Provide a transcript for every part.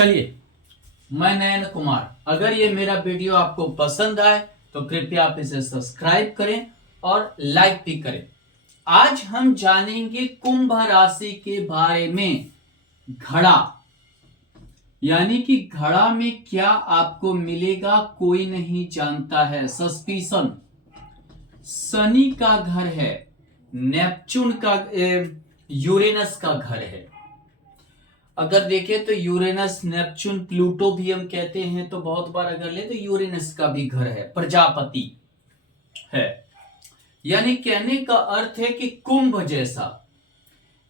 चलिए, मैं नयन कुमार। अगर ये मेरा वीडियो आपको पसंद आए तो कृपया आप इसे सब्सक्राइब करें और लाइक भी करें। आज हम जानेंगे कुंभ राशि के बारे में। घड़ा यानी कि घड़ा में क्या आपको मिलेगा कोई नहीं जानता है। सस्पिशन शनि का घर है, नेपच्यून का यूरेनस का घर है। अगर देखें तो यूरेनस, नेपच्यून, प्लूटो भी हम कहते हैं, तो बहुत बार अगर ले तो यूरेनस का भी घर है, प्रजापति है। यानी कहने का अर्थ है कि कुंभ जैसा,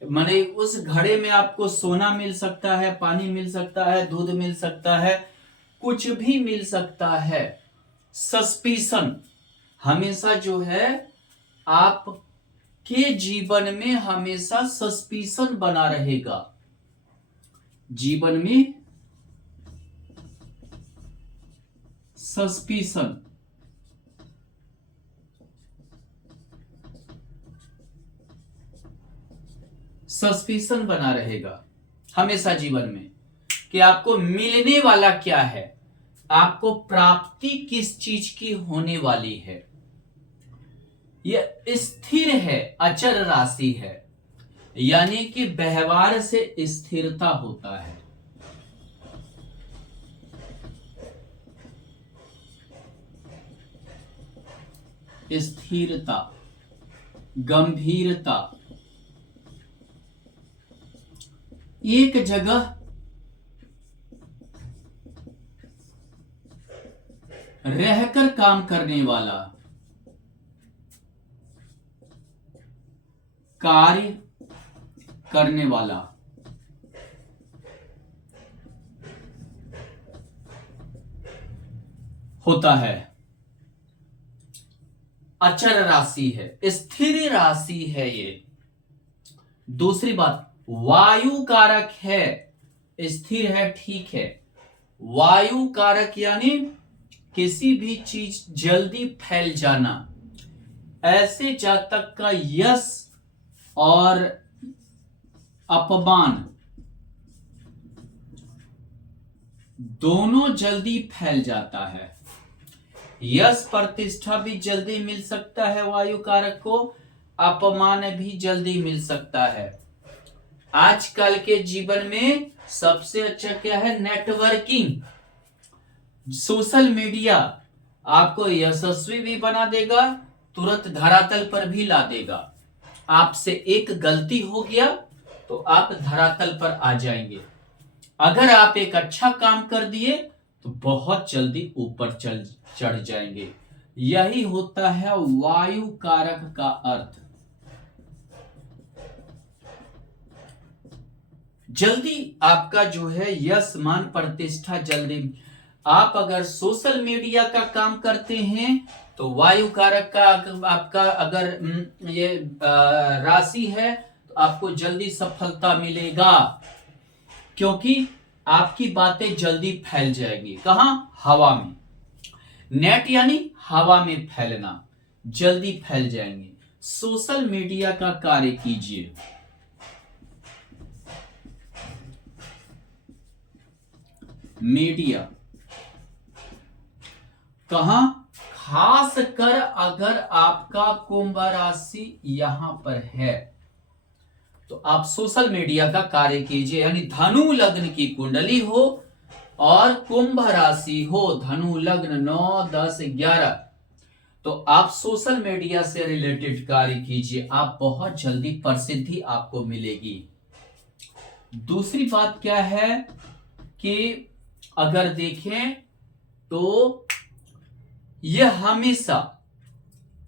माने उस घड़े में आपको सोना मिल सकता है, पानी मिल सकता है, दूध मिल सकता है, कुछ भी मिल सकता है। सस्पिशन हमेशा जो है आपके जीवन में हमेशा सस्पिशन बना रहेगा। जीवन में सस्पिशन सस्पिशन बना रहेगा हमेशा जीवन में कि आपको मिलने वाला क्या है, आपको प्राप्ति किस चीज की होने वाली है। यह स्थिर है, अचर राशि है, यानी कि व्यवहार से स्थिरता होता है। स्थिरता, गंभीरता, एक जगह रहकर काम करने वाला, कार्य करने वाला, होता है। अचर राशि है, स्थिर राशि है ये। दूसरी बात, वायु कारक है। स्थिर है, ठीक है। वायु कारक यानी किसी भी चीज जल्दी फैल जाना। ऐसे जातक का यश और अपमान दोनों जल्दी फैल जाता है। यश प्रतिष्ठा भी जल्दी मिल सकता है वायु कारक को, अपमान भी जल्दी मिल सकता है। आजकल के जीवन में सबसे अच्छा क्या है? नेटवर्किंग। सोशल मीडिया आपको यशस्वी भी बना देगा, तुरंत धरातल पर भी ला देगा। आपसे एक गलती हो गया तो आप धरातल पर आ जाएंगे। अगर आप एक अच्छा काम कर दिए तो बहुत जल्दी ऊपर चढ़ जाएंगे। यही होता है वायु कारक का अर्थ। जल्दी आपका जो है यश, मान, प्रतिष्ठा जल्दी। आप अगर सोशल मीडिया का काम करते हैं तो वायु कारक का आपका अगर ये राशि है तो आपको जल्दी सफलता मिलेगा, क्योंकि आपकी बातें जल्दी फैल जाएंगी। कहां? हवा में। नेट यानी हवा में फैलना, जल्दी फैल जाएंगे। सोशल मीडिया का कार्य कीजिए। मीडिया कहां? खास कर अगर आपका कुंभ राशि यहां पर है तो आप सोशल मीडिया का कार्य कीजिए। यानी धनु लग्न की कुंडली हो और कुंभ राशि हो, धनु लग्न 9, 10, 11, तो आप सोशल मीडिया से रिलेटेड कार्य कीजिए। आप बहुत जल्दी प्रसिद्धि आपको मिलेगी। दूसरी बात क्या है कि अगर देखें तो यह हमेशा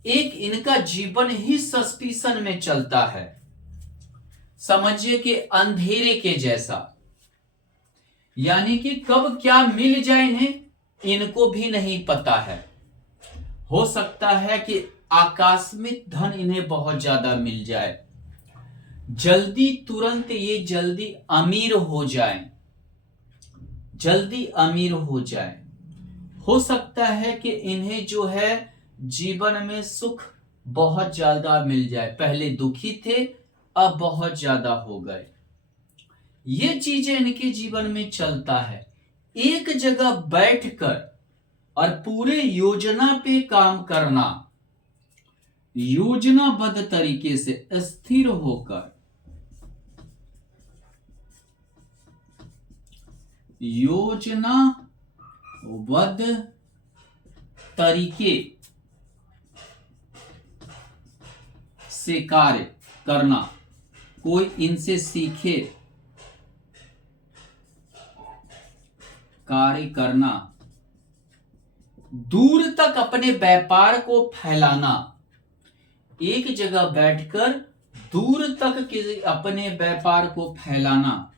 एक इनका जीवन ही सस्पिशन में चलता है। समझिए कि अंधेरे के जैसा, यानी कि कब क्या मिल जाए इन्हें इनको भी नहीं पता है। हो सकता है कि आकस्मिक धन इन्हें बहुत ज्यादा मिल जाए, जल्दी, तुरंत ये जल्दी अमीर हो जाए, जल्दी अमीर हो जाए। हो सकता है कि इन्हें जो है जीवन में सुख बहुत ज्यादा मिल जाए। पहले दुखी थे, अब बहुत ज्यादा हो गए। ये चीजें इनके जीवन में चलता है। एक जगह बैठकर और पूरे योजना पे काम करना, योजनाबद्ध तरीके से स्थिर होकर, योजनाबद्ध तरीके से कार्य करना, कोई इनसे सीखे कार्य करना, दूर तक अपने व्यापार को फैलाना, एक जगह बैठकर दूर तक किसी अपने व्यापार को फैलाना,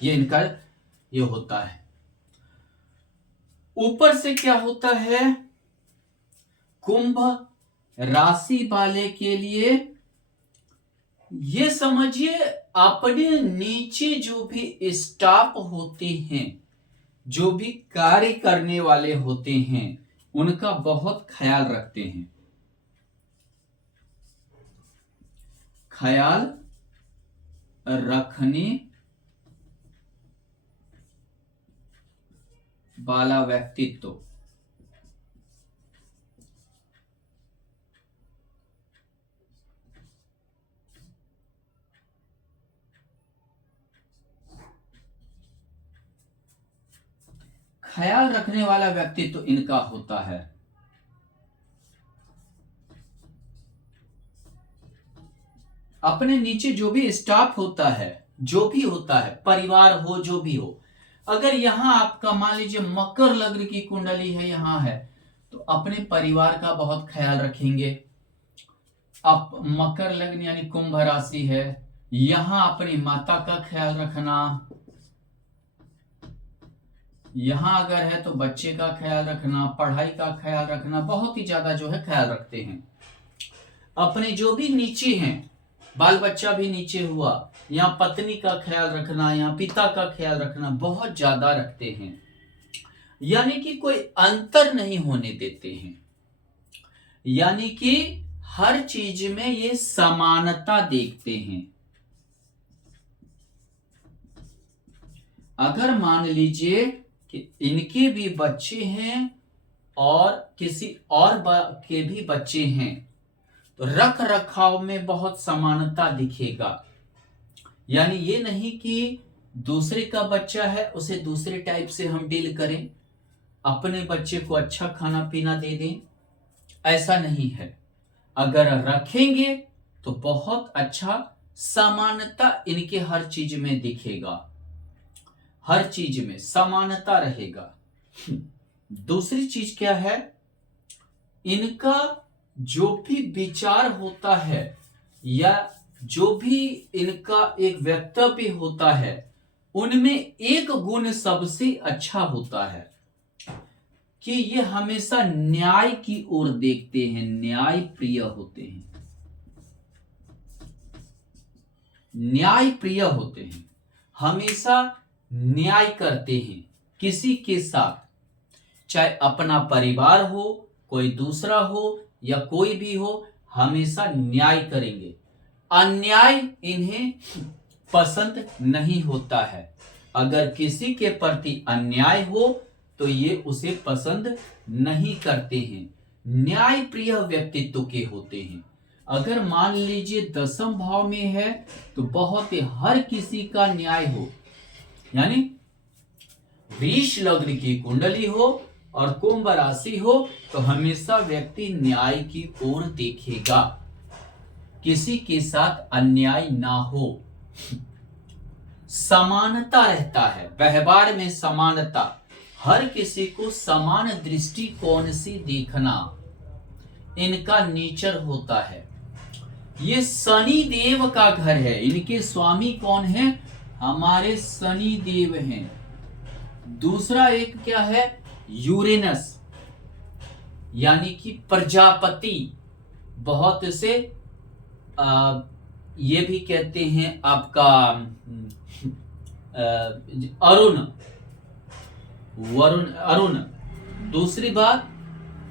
ये इनका ये होता है। ऊपर से क्या होता है, कुंभ राशि वाले के लिए ये समझिए अपने नीचे जो भी स्टाफ होते हैं, जो भी कार्य करने वाले होते हैं, उनका बहुत ख्याल रखते हैं। ख्याल रखने वाला व्यक्तित्व, ख्याल रखने वाला व्यक्तित्व इनका होता है। अपने नीचे जो भी स्टाफ होता है, जो भी होता है, परिवार हो जो भी हो, अगर यहां आपका मान लीजिए मकर लग्न की कुंडली है, यहां है, तो अपने परिवार का बहुत ख्याल रखेंगे। अब मकर लग्न यानी कुंभ राशि है, यहां अपनी माता का ख्याल रखना, यहां अगर है तो बच्चे का ख्याल रखना, पढ़ाई का ख्याल रखना, बहुत ही ज्यादा जो है ख्याल रखते हैं। अपने जो भी नीचे हैं, बाल बच्चा भी नीचे हुआ, यहाँ पत्नी का ख्याल रखना, यहाँ पिता का ख्याल रखना बहुत ज्यादा रखते हैं। यानी कि कोई अंतर नहीं होने देते हैं, यानी कि हर चीज में ये समानता देखते हैं। अगर मान लीजिए कि इनके भी बच्चे हैं और किसी और के भी बच्चे हैं, तो रख रखाव में बहुत समानता दिखेगा। यानी ये नहीं कि दूसरे का बच्चा है उसे दूसरे टाइप से हम डील करें, अपने बच्चे को अच्छा खाना पीना दे दें, ऐसा नहीं है। अगर रखेंगे तो बहुत अच्छा समानता इनके हर चीज में दिखेगा, हर चीज में समानता रहेगा। दूसरी चीज क्या है, इनका जो भी विचार होता है या जो भी इनका एक वक्तव्य होता है, उनमें एक गुण सबसे अच्छा होता है कि ये हमेशा न्याय की ओर देखते हैं, न्याय प्रिय होते हैं, न्याय प्रिय होते हैं, हमेशा न्याय करते हैं किसी के साथ, चाहे अपना परिवार हो, कोई दूसरा हो या कोई भी हो, हमेशा न्याय करेंगे। अन्याय इन्हें पसंद नहीं होता है। अगर किसी के प्रति अन्याय हो तो ये उसे पसंद नहीं करते हैं, न्याय प्रिय व्यक्तित्व के होते हैं। अगर मान लीजिए दसम भाव में है तो बहुत ही हर किसी का न्याय हो, यानी वृष लग्न की कुंडली हो और कुंभ राशि हो तो हमेशा व्यक्ति न्याय की ओर देखेगा, किसी के साथ अन्याय ना हो, समानता रहता है, व्यवहार में समानता, हर किसी को समान दृष्टिकोण से देखना इनका नेचर होता है। ये शनि देव का घर है, इनके स्वामी कौन है, हमारे शनि देव हैं। दूसरा एक क्या है, यूरेनस यानी कि प्रजापति, बहुत से ये भी कहते हैं आपका अरुण, वरुण, अरुण। दूसरी बात,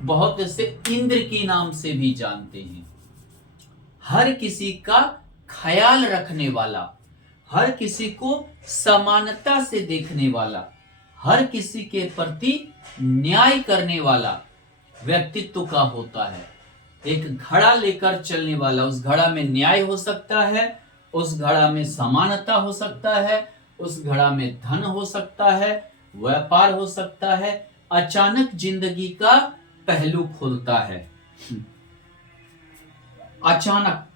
बहुत इसे इंद्र के नाम से भी जानते हैं। हर किसी का ख्याल रखने वाला, हर किसी को समानता से देखने वाला, हर किसी के प्रति न्याय करने वाला व्यक्तित्व का होता है। एक घड़ा लेकर चलने वाला, उस घड़ा में न्याय हो सकता है, उस घड़ा में समानता हो सकता है, उस घड़ा में धन हो सकता है, व्यापार हो सकता है। अचानक जिंदगी का पहलू खुलता है, अचानक,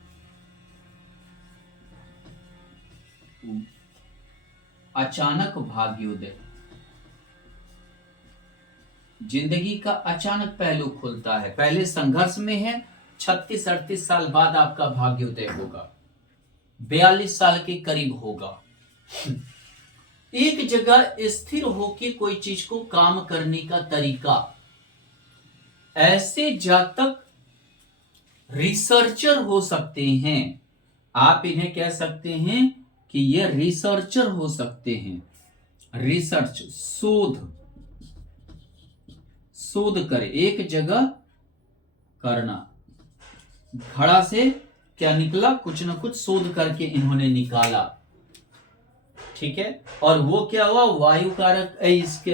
अचानक भाग्योदय, जिंदगी का अचानक पहलू खुलता है। पहले संघर्ष में है, 36-38 साल बाद आपका भाग्योदय होगा, 42 साल के करीब होगा। एक जगह स्थिर होके कोई चीज को काम करने का तरीका, ऐसे जातक रिसर्चर हो सकते हैं। आप इन्हें कह सकते हैं कि ये रिसर्चर हो सकते हैं। रिसर्च, शोध करे, एक जगह करना। घड़ा से क्या निकला, कुछ ना कुछ शोध करके इन्होंने निकाला, ठीक है। और वो क्या हुआ, वायु कारक इसके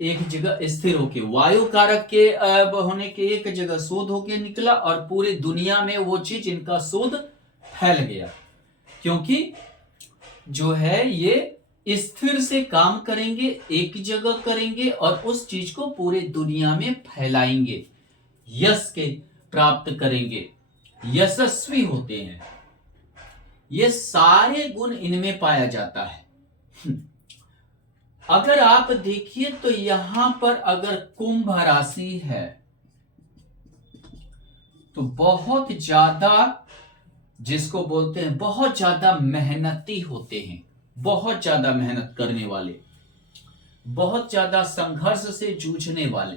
एक जगह स्थिर होके, वायु कारक के होने के एक जगह शोध होके निकला, और पूरी दुनिया में वो चीज, इनका शोध फैल गया। क्योंकि जो है ये स्थिर से काम करेंगे, एक जगह करेंगे और उस चीज को पूरे दुनिया में फैलाएंगे, यश के प्राप्त करेंगे, यशस्वी होते हैं। ये सारे गुण इनमें पाया जाता है। अगर आप देखिए तो यहां पर अगर कुंभ राशि है तो बहुत ज्यादा, जिसको बोलते हैं बहुत ज्यादा मेहनती होते हैं, बहुत ज्यादा मेहनत करने वाले, बहुत ज्यादा संघर्ष से जूझने वाले।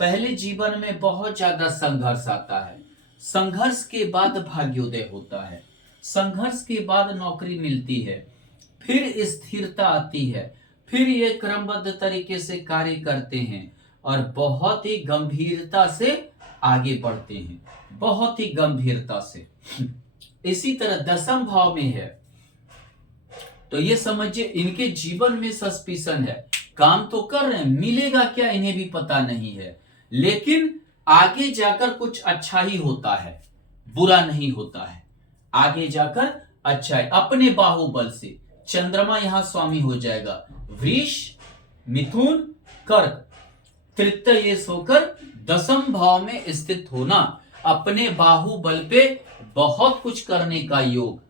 पहले जीवन में बहुत ज्यादा संघर्ष आता है, संघर्ष के बाद भाग्योदय होता है, संघर्ष के बाद नौकरी मिलती है, फिर स्थिरता आती है, फिर ये क्रमबद्ध तरीके से कार्य करते हैं और बहुत ही गंभीरता से आगे बढ़ते हैं, बहुत ही गंभीरता से। इसी तरह 10वें भाव में है तो ये समझिए इनके जीवन में सस्पिशन है, काम तो कर रहे हैं, मिलेगा क्या इन्हें भी पता नहीं है, लेकिन आगे जाकर कुछ अच्छा ही होता है, बुरा नहीं होता है, आगे जाकर अच्छा है। अपने बाहुबल से चंद्रमा यहां स्वामी हो जाएगा, वृष, मिथुन, कर्क, तृतीय होकर 10वें भाव में स्थित होना, अपने बाहुबल पे बहुत कुछ करने का योग,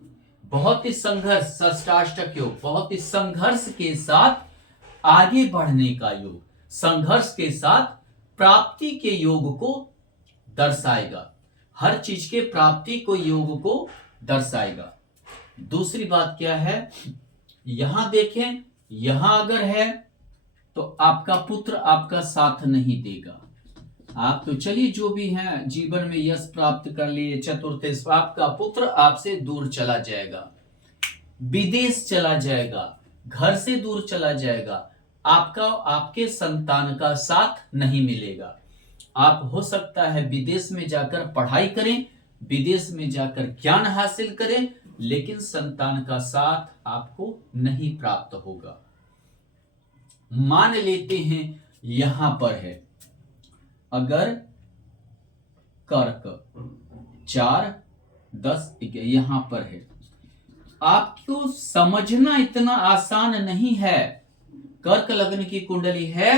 बहुत ही संघर्ष, षष्टाष्टक योग, बहुत ही संघर्ष के साथ आगे बढ़ने का योग, संघर्ष के साथ प्राप्ति के योग को दर्शाएगा, हर चीज के प्राप्ति को योग को दर्शाएगा। दूसरी बात क्या है, यहां देखें, यहां अगर है तो आपका पुत्र आपका साथ नहीं देगा। आप तो चलिए जो भी हैं जीवन में यश प्राप्त कर लिए, चतुर्थ, आपका पुत्र आपसे दूर चला जाएगा, विदेश चला जाएगा, घर से दूर चला जाएगा, आपका आपके संतान का साथ नहीं मिलेगा। आप हो सकता है विदेश में जाकर पढ़ाई करें, विदेश में जाकर ज्ञान हासिल करें, लेकिन संतान का साथ आपको नहीं प्राप्त होगा। मान लेते हैं यहां पर है, अगर कर्क 4, 10, 11 यहां पर है, आपको समझना इतना आसान नहीं है। कर्क लग्न की कुंडली है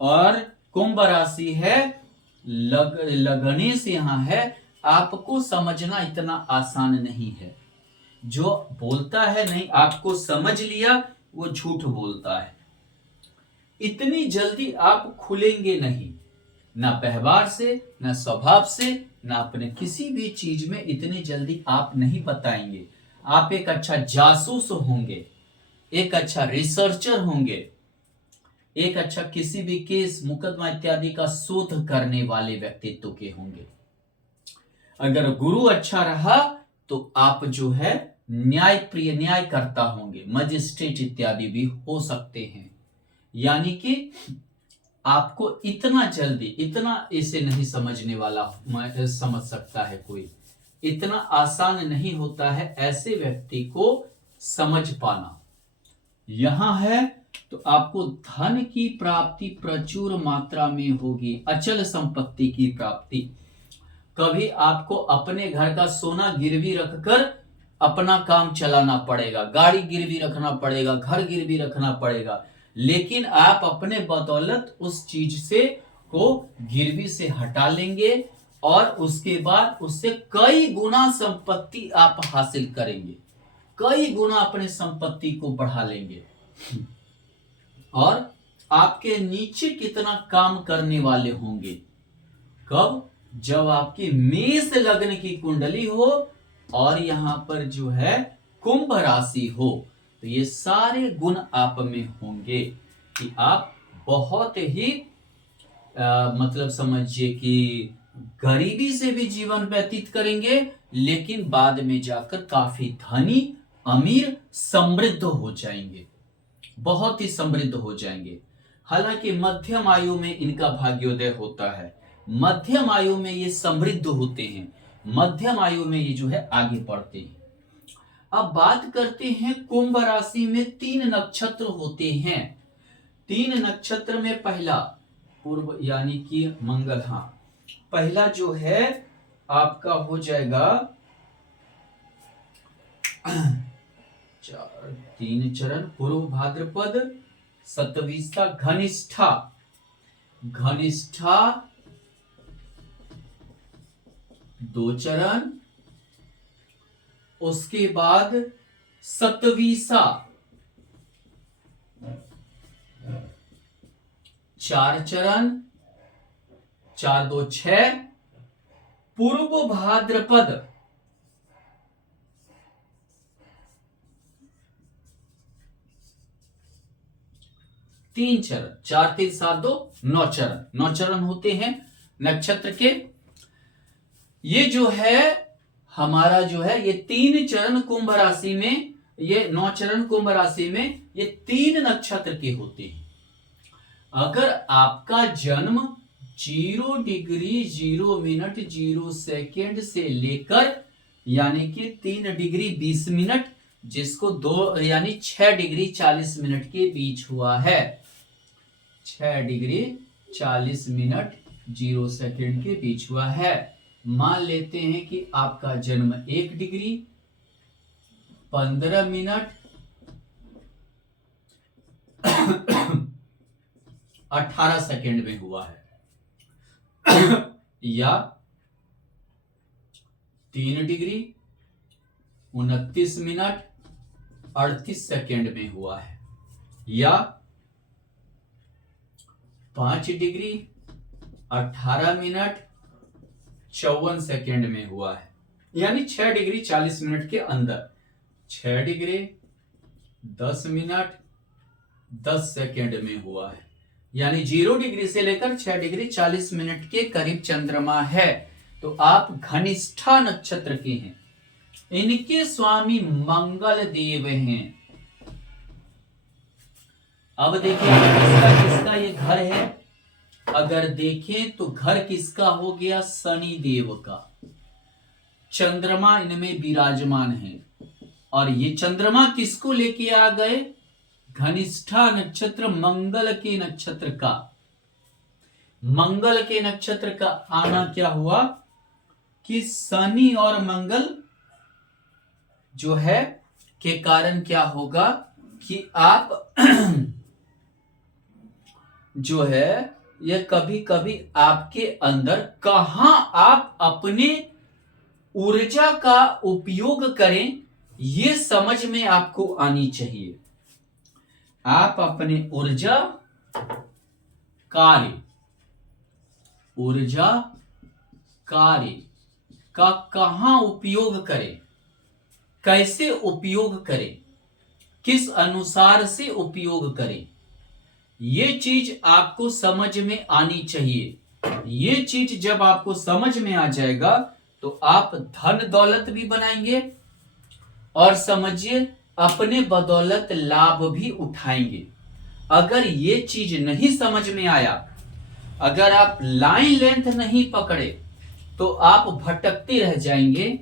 और कुंभ राशि है, लगनेश यहां है, आपको समझना इतना आसान नहीं है। जो बोलता है नहीं आपको समझ लिया, वो झूठ बोलता है। इतनी जल्दी आप खुलेंगे नहीं, ना व्यवहार से, ना स्वभाव से, ना अपने किसी भी चीज में इतनी जल्दी आप नहीं बताएंगे। आप एक अच्छा जासूस होंगे, एक अच्छा रिसर्चर होंगे, एक अच्छा किसी भी केस, मुकदमा इत्यादि का शोध करने वाले व्यक्तित्व के होंगे। अगर गुरु अच्छा रहा तो आप जो है न्याय प्रिय, न्यायकर्ता होंगे, मजिस्ट्रेट इत्यादि भी हो सकते हैं। यानी कि आपको इतना जल्दी, इतना इसे नहीं समझने वाला समझ सकता है कोई, इतना आसान नहीं होता है ऐसे व्यक्ति को समझ पाना। यहां है तो आपको धन की प्राप्ति प्रचुर मात्रा में होगी, अचल संपत्ति की प्राप्ति। कभी आपको अपने घर का सोना गिरवी रखकर अपना काम चलाना पड़ेगा, गाड़ी गिरवी रखना पड़ेगा, घर गिरवी रखना पड़ेगा, लेकिन आप अपने बदौलत उस चीज से को गिरवी से हटा लेंगे और उसके बाद उससे कई गुना संपत्ति आप हासिल करेंगे, कई गुना अपने संपत्ति को बढ़ा लेंगे। और आपके नीचे कितना काम करने वाले होंगे, कब? जब आपकी मेष लग्न की कुंडली हो और यहां पर जो है कुंभ राशि हो, तो ये सारे गुण आप में होंगे कि आप बहुत ही मतलब समझिए कि गरीबी से भी जीवन व्यतीत करेंगे, लेकिन बाद में जाकर काफी धनी, अमीर, समृद्ध हो जाएंगे, बहुत ही समृद्ध हो जाएंगे। हालांकि मध्यम आयु में इनका भाग्योदय होता है, मध्यम आयु में ये समृद्ध होते हैं, मध्यम आयु में ये जो है आगे बढ़ते हैं। अब बात करते हैं कुंभ राशि में 3 नक्षत्र होते हैं। 3 नक्षत्र में पहला पूर्व यानी कि मंगल, हाँ पहला जो है आपका हो जाएगा 3 चरण, पूर्व भाद्रपद, सतविसा, घनिष्ठा, घनिष्ठा 2 चरण, उसके बाद सतविसा 4 चरण, 4 2 6, पूर्व भाद्रपद 3 चरण, 4 3 7 2 9 चरण, 9 चरण होते हैं नक्षत्र के। ये जो है हमारा जो है ये 3 चरण कुंभ राशि में, ये 9 चरण कुंभ राशि में ये 3 नक्षत्र के होते हैं। अगर आपका जन्म 0 डिग्री 0 मिनट 0 सेकेंड से लेकर यानी कि 3 डिग्री 20 मिनट, जिसको 2 यानी 6 डिग्री 40 मिनट के बीच हुआ है, 6 डिग्री 40 मिनट 0 सेकेंड के बीच हुआ है, मान लेते हैं कि आपका जन्म 1 डिग्री 15 मिनट 18 सेकेंड में हुआ है या 3 डिग्री 29 मिनट 38 सेकेंड में हुआ है, या 5 डिग्री 18 मिनट 54 सेकेंड में हुआ है, यानी 6 डिग्री 40 मिनट के अंदर, 6 डिग्री 10 मिनट 10 सेकेंड में हुआ है, यानी 0 डिग्री से लेकर 6 डिग्री 40 मिनट के करीब चंद्रमा है। तो आप घनिष्ठा नक्षत्र के हैं, इनके स्वामी मंगल देव हैं। अब देखिए किसका किसका ये घर है, अगर देखें तो घर किसका हो गया, शनि देव का, चंद्रमा इनमें विराजमान है। और ये चंद्रमा किसको लेके आ गए, घनिष्ठा नक्षत्र मंगल के नक्षत्र का, मंगल के नक्षत्र का आना क्या हुआ कि शनि और मंगल जो है के कारण क्या होगा कि आप जो है ये कभी कभी आपके अंदर कहां आप अपने ऊर्जा का उपयोग करें ये समझ में आपको आनी चाहिए। आप अपने ऊर्जा कार्य का कहां उपयोग करें, कैसे उपयोग करें, किस अनुसार से उपयोग करें, ये चीज आपको समझ में आनी चाहिए। ये चीज जब आपको समझ में आ जाएगा तो आप धन दौलत भी बनाएंगे और समझिए अपने बदौलत लाभ भी उठाएंगे। अगर ये चीज नहीं समझ में आया, अगर आप लाइन लेंथ नहीं पकड़े, तो आप भटकते रह जाएंगे,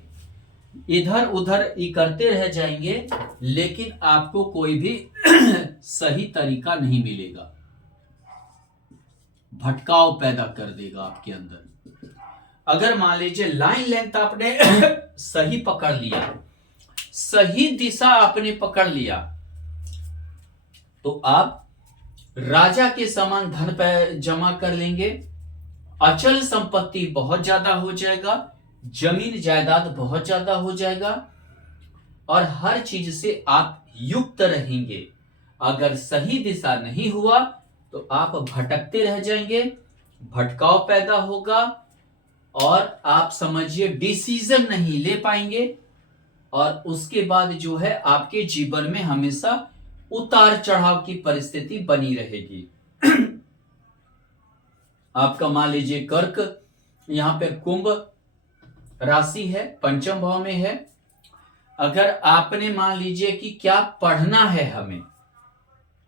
इधर उधर ही करते रह जाएंगे, लेकिन आपको कोई भी सही तरीका नहीं मिलेगा, भटकाव पैदा कर देगा आपके अंदर। अगर मान लीजिए लाइन लेंथ आपने सही पकड़ लिया, सही दिशा आपने पकड़ लिया, तो आप राजा के समान धन पे जमा कर लेंगे, अचल संपत्ति बहुत ज्यादा हो जाएगा, जमीन जायदाद बहुत ज्यादा हो जाएगा, और हर चीज से आप युक्त रहेंगे। अगर सही दिशा नहीं हुआ तो आप भटकते रह जाएंगे, भटकाव पैदा होगा, और आप समझिए डिसीजन नहीं ले पाएंगे, और उसके बाद जो है आपके जीवन में हमेशा उतार चढ़ाव की परिस्थिति बनी रहेगी। आपका मान लीजिए कर्क यहां पे कुंभ राशि है, पंचम भाव में है। अगर आपने मान लीजिए कि क्या पढ़ना है हमें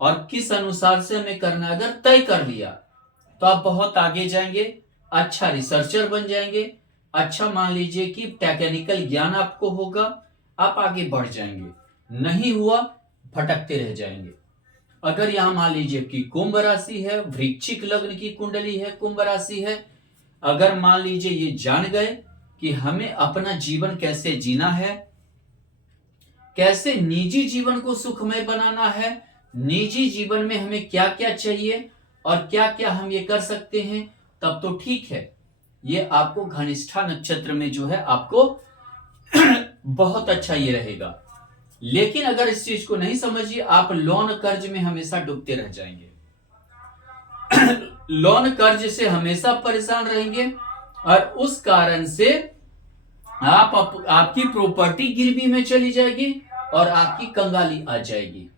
और किस अनुसार से हमें करना है, अगर तय कर लिया, तो आप बहुत आगे जाएंगे, अच्छा रिसर्चर बन जाएंगे, अच्छा मान लीजिए कि टेक्निकल ज्ञान आपको होगा, आप आगे बढ़ जाएंगे। नहीं हुआ, भटकते रह जाएंगे। अगर यहां मान लीजिए कि कुंभ राशि है, वृश्चिक लग्न की कुंडली है, कुंभ राशि है, अगर मान लीजिए ये जान गए कि हमें अपना जीवन कैसे जीना है, कैसे निजी जीवन को सुखमय बनाना है, निजी जीवन में हमें क्या क्या चाहिए और क्या क्या हम ये कर सकते हैं, तब तो ठीक है। ये आपको घनिष्ठा नक्षत्र में जो है आपको बहुत अच्छा ये रहेगा। लेकिन अगर इस चीज को नहीं समझिए, आप लोन कर्ज में हमेशा डूबते रह जाएंगे। लोन कर्ज से हमेशा परेशान रहेंगे, और उस कारण से आपकी प्रॉपर्टी गिरवी में चली जाएगी और आपकी कंगाली आ जाएगी।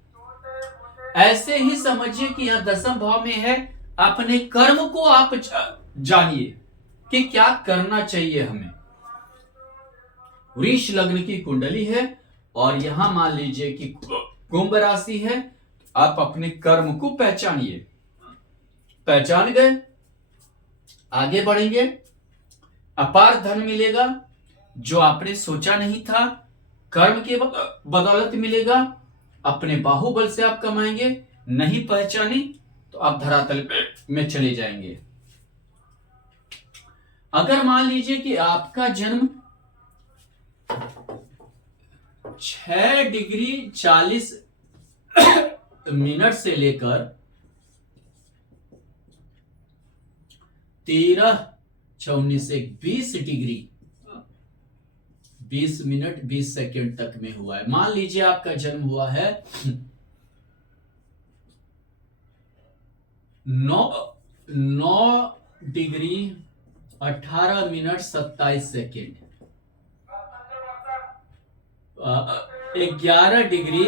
ऐसे ही समझिए कि यह दसम भाव में है, अपने कर्म को आप जानिए कि क्या करना चाहिए हमें। वृष लग्न की कुंडली है और यहां मान लीजिए कि कुंभ राशि है, आप अपने कर्म को पहचानिए। पहचान गए, आगे बढ़ेंगे, अपार धन मिलेगा जो आपने सोचा नहीं था, कर्म के बदौलत मिलेगा, अपने बाहुबल से आप कमाएंगे। नहीं पहचानी तो आप धरातल में चले जाएंगे। अगर मान लीजिए कि आपका जन्म 6 डिग्री 40 मिनट से लेकर 13 19 20 डिग्री 20 मिनट 20 सेकेंड तक में हुआ है, मान लीजिए आपका जन्म हुआ है 9 degree 18 minute 27 second, 11 degree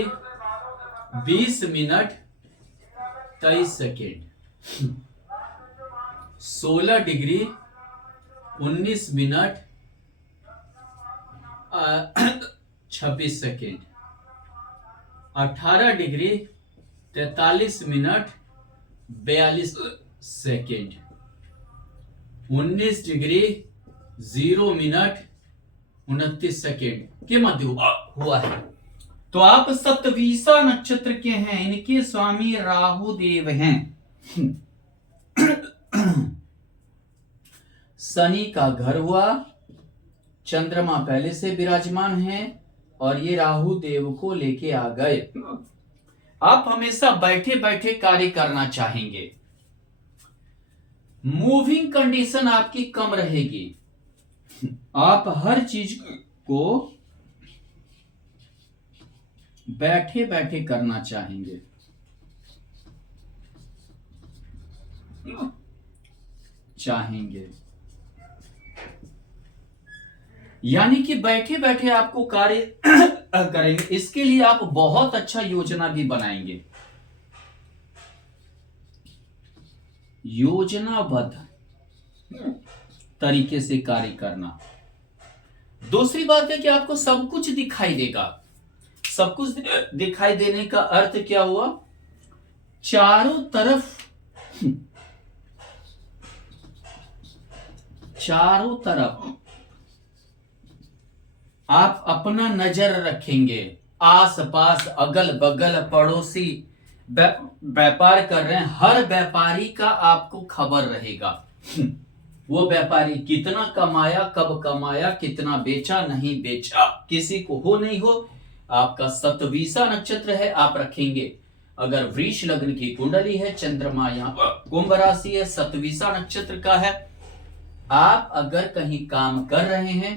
20 minute 23 second, 16 degree 19 minute 26 second, 18 degree 43 minute 42 second, 19 degree 0 minute 29 second के मध्य हुआ है। तो आप सतवीसा नक्षत्र के हैं, इनके स्वामी राहु देव हैं। शनि का घर हुआ, चंद्रमा पहले से विराजमान है, और ये राहु देव को लेके आ गए। आप हमेशा बैठे बैठे कार्य करना चाहेंगे, मूविंग कंडीशन आपकी कम रहेगी, आप हर चीज को बैठे बैठे करना चाहेंगे। यानी कि बैठे बैठे आपको कार्य करेंगे। इसके लिए आप बहुत अच्छा योजना भी बनाएंगे, योजनाबद्ध तरीके से कार्य करना। दूसरी बात है कि आपको सब कुछ दिखाई देगा, सब कुछ दिखाई देने का अर्थ क्या हुआ? चारों तरफ आप अपना नजर रखेंगे, आस पास अगल बगल पड़ोसी व्यापार कर रहे हैं, हर व्यापारी का आपको खबर रहेगा। वो व्यापारी कितना कमाया, कब कमाया, कितना बेचा, नहीं बेचा, किसी को हो नहीं हो। आपका सतवीसा नक्षत्र है, आप रखेंगे। अगर वृष लग्न की कुंडली है, चंद्रमा यहाँ कुंभ राशि है, सतवीसा नक्षत्र का है, आप अगर कहीं काम कर रहे हैं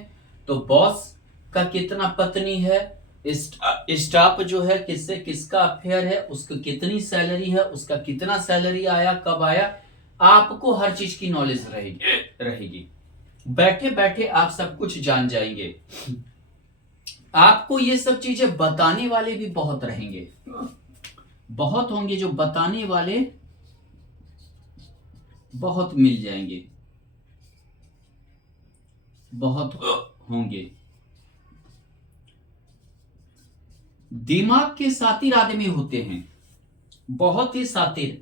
तो बॉस का कितना पत्नी है, स्टाफ जो है किससे किसका अफेयर है, उसको कितनी सैलरी है, उसका कितना सैलरी आया, कब आया, आपको हर चीज की नॉलेज रहेगी। बैठे बैठे आप सब कुछ जान जाएंगे। आपको ये सब चीजें बताने वाले भी बहुत रहेंगे, बहुत होंगे जो बताने वाले बहुत मिल जाएंगे, बहुत होंगे। दिमाग के शातिर आदमी होते हैं, बहुत ही शातिर,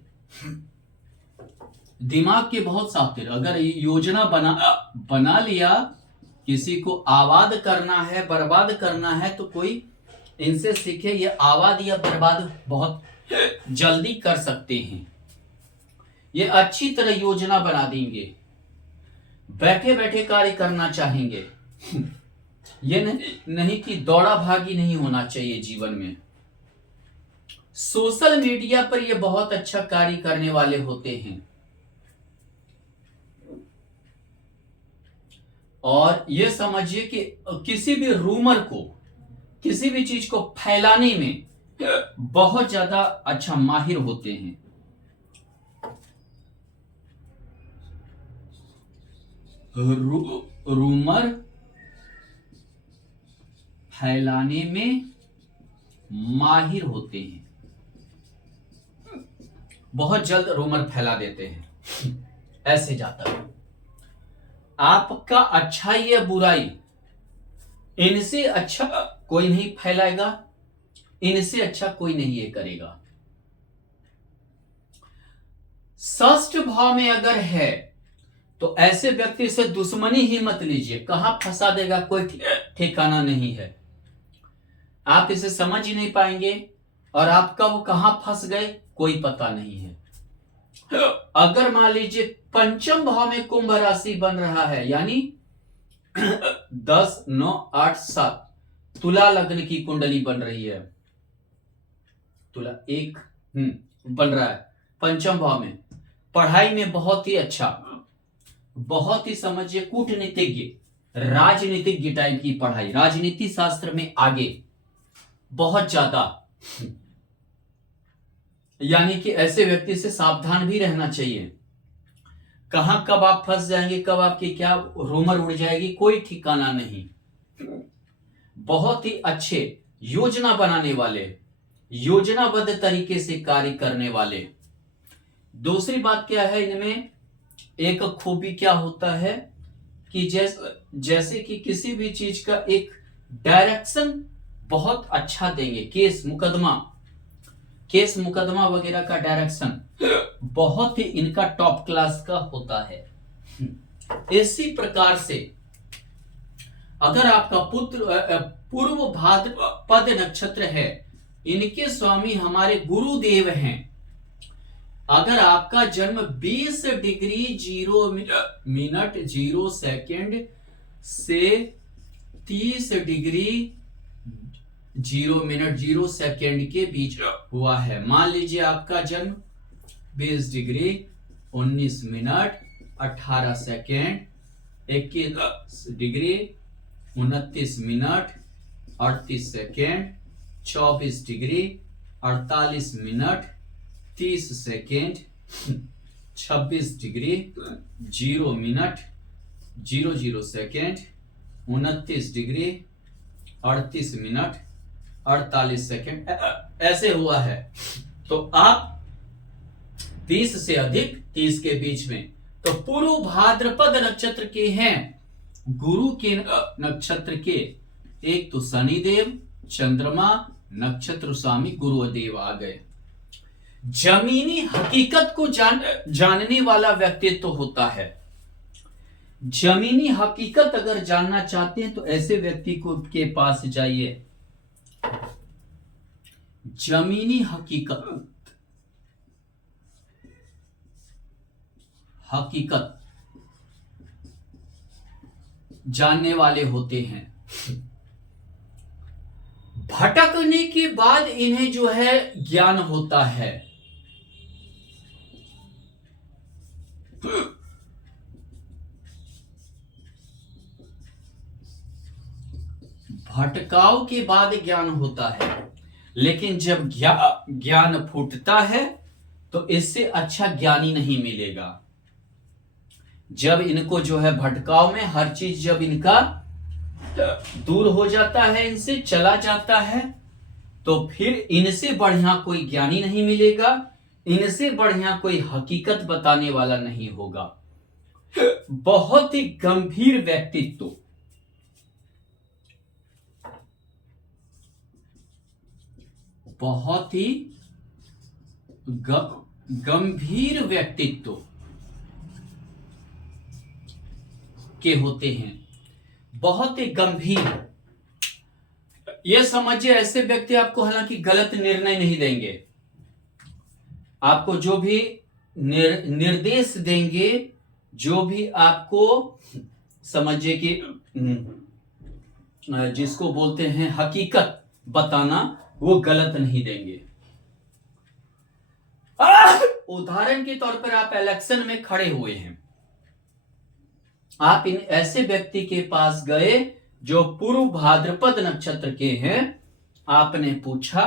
दिमाग के बहुत शातिर। अगर योजना बना लिया, किसी को आबाद करना है, बर्बाद करना है, तो कोई इनसे सीखे, ये आबाद या बर्बाद बहुत जल्दी कर सकते हैं। ये अच्छी तरह योजना बना देंगे, बैठे बैठे कार्य करना चाहेंगे। ये नहीं कि दौड़ा भागी नहीं होना चाहिए जीवन में। सोशल मीडिया पर ये बहुत अच्छा कार्य करने वाले होते हैं, और ये समझिए कि किसी भी रूमर को, किसी भी चीज को फैलाने में बहुत ज्यादा अच्छा माहिर होते हैं। रूमर फैलाने में माहिर होते हैं, बहुत जल्द रूमर फैला देते हैं। ऐसे जाता है। आपका अच्छाई या बुराई इनसे अच्छा कोई नहीं फैलाएगा, इनसे अच्छा कोई नहीं ये करेगा। षष्ठ भाव में अगर है तो ऐसे व्यक्ति से दुश्मनी ही मत लीजिए, कहां फंसा देगा कोई ठिकाना नहीं है। आप इसे समझ ही नहीं पाएंगे, और आप कब कहां फंस गए कोई पता नहीं है। अगर मान लीजिए पंचम भाव में कुंभ राशि बन रहा है, यानी 10, 9, 8, 7 तुला लग्न की कुंडली बन रही है, तुला 1 बन रहा है पंचम भाव में, पढ़ाई में बहुत ही अच्छा, बहुत ही समझिए कूटनीतिज्ञ, राजनीतिज्ञ टाइप की पढ़ाई, राजनीति शास्त्र में आगे बहुत ज्यादा, यानी कि ऐसे व्यक्ति से सावधान भी रहना चाहिए। कहां कब आप फंस जाएंगे, कब आपकी क्या रूमर उड़ जाएगी कोई ठिकाना नहीं। बहुत ही अच्छे योजना बनाने वाले, योजनाबद्ध तरीके से कार्य करने वाले। दूसरी बात क्या है, इनमें एक खूबी क्या होता है कि जैसे कि किसी भी चीज का एक डायरेक्शन बहुत अच्छा देंगे। केस मुकदमा वगैरह का डायरेक्शन बहुत ही इनका टॉप क्लास का होता है। इसी प्रकार से अगर आपका पूर्व भाद्रपद नक्षत्र है, इनके स्वामी हमारे गुरुदेव हैं। अगर आपका जन्म 20 डिग्री 0 मिनट 0 सेकंड से 30 डिग्री 0 मिनट 0 सेकंड के बीच हुआ है, मान लीजिए आपका जन्म 20 degree 19 minute 18 second, 21 degree 29 minute 38 second, 24 degree 48 minute 30 second, 26 degree 0 minute 00 second, 29 degree 38 minute 48 second, ऐसे हुआ है। तो आप 20 से अधिक 30 के बीच में, तो पूर्व भाद्रपद नक्षत्र के हैं, गुरु के नक्षत्र के, एक तो शनिदेव, चंद्रमा, नक्षत्र स्वामी गुरुदेव आ गए। जमीनी हकीकत को जानने वाला व्यक्तित्व होता है। जमीनी हकीकत अगर जानना चाहते हैं तो ऐसे व्यक्ति को के पास जाइए। जमीनी हकीकत जानने वाले होते हैं। भटकने के बाद इन्हें जो है ज्ञान होता है। भटकाव के बाद ज्ञान होता है, लेकिन जब ज्ञान फूटता है तो इससे अच्छा ज्ञानी नहीं मिलेगा। जब इनको जो है भटकाव में हर चीज जब इनका दूर हो जाता है, इनसे चला जाता है, तो फिर इनसे बढ़िया कोई ज्ञानी नहीं मिलेगा, इनसे बढ़िया कोई हकीकत बताने वाला नहीं होगा। बहुत ही गंभीर व्यक्तित्व, बहुत ही गंभीर व्यक्तित्व के होते हैं। बहुत ही गंभीर। यह समझिए, ऐसे व्यक्ति आपको हालांकि गलत निर्णय नहीं देंगे। आपको जो भी निर्देश देंगे, जो भी आपको समझिए कि जिसको बोलते हैं हकीकत बताना, वो गलत नहीं देंगे। उदाहरण के तौर पर आप इलेक्शन में खड़े हुए हैं, आप इन ऐसे व्यक्ति के पास गए जो पूर्व भाद्रपद नक्षत्र के हैं। आपने पूछा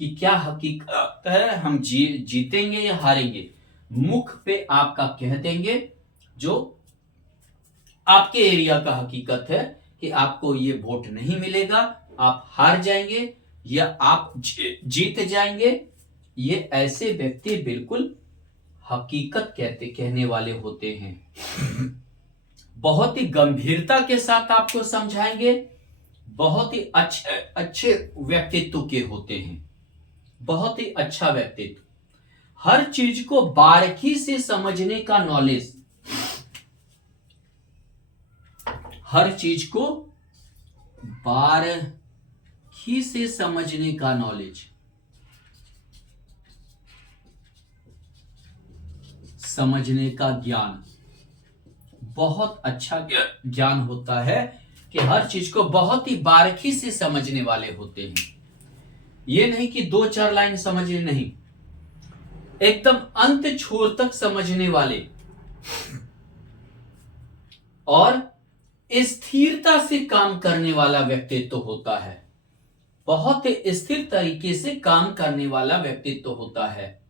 कि क्या हकीकत है, हम जीतेंगे या हारेंगे। मुख पे आपका कह देंगे जो आपके एरिया का हकीकत है कि आपको ये वोट नहीं मिलेगा, आप हार जाएंगे या आप जीत जाएंगे। ये ऐसे व्यक्ति बिल्कुल हकीकत कहने वाले होते हैं। बहुत ही गंभीरता के साथ आपको समझाएंगे। बहुत ही अच्छे व्यक्तित्व के होते हैं। बहुत ही अच्छा व्यक्तित्व, हर चीज को बारीकी से समझने का नॉलेज, हर चीज को बारीकी से समझने का नॉलेज, समझने का ज्ञान, बहुत अच्छा ज्ञान होता है कि हर चीज को बहुत ही बारीकी से समझने वाले होते हैं। ये नहीं कि 2-4 लाइन समझने, नहीं, एकदम अंत छोर तक समझने वाले और स्थिरता से काम करने वाला व्यक्तित्व होता है। बहुत ही स्थिर तरीके से काम करने वाला व्यक्तित्व होता है।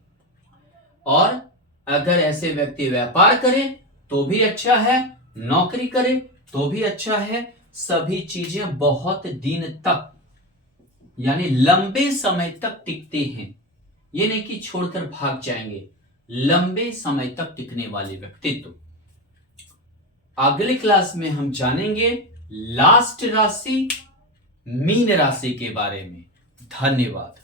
और अगर ऐसे व्यक्ति व्यापार करें तो भी अच्छा है, नौकरी करें तो भी अच्छा है। सभी चीजें बहुत दिन तक, यानी लंबे समय तक टिकते हैं। ये नहीं कि छोड़कर भाग जाएंगे, लंबे समय तक टिकने वाले व्यक्तित्व। अगली क्लास में हम जानेंगे लास्ट राशि मीन राशि के बारे में। धन्यवाद।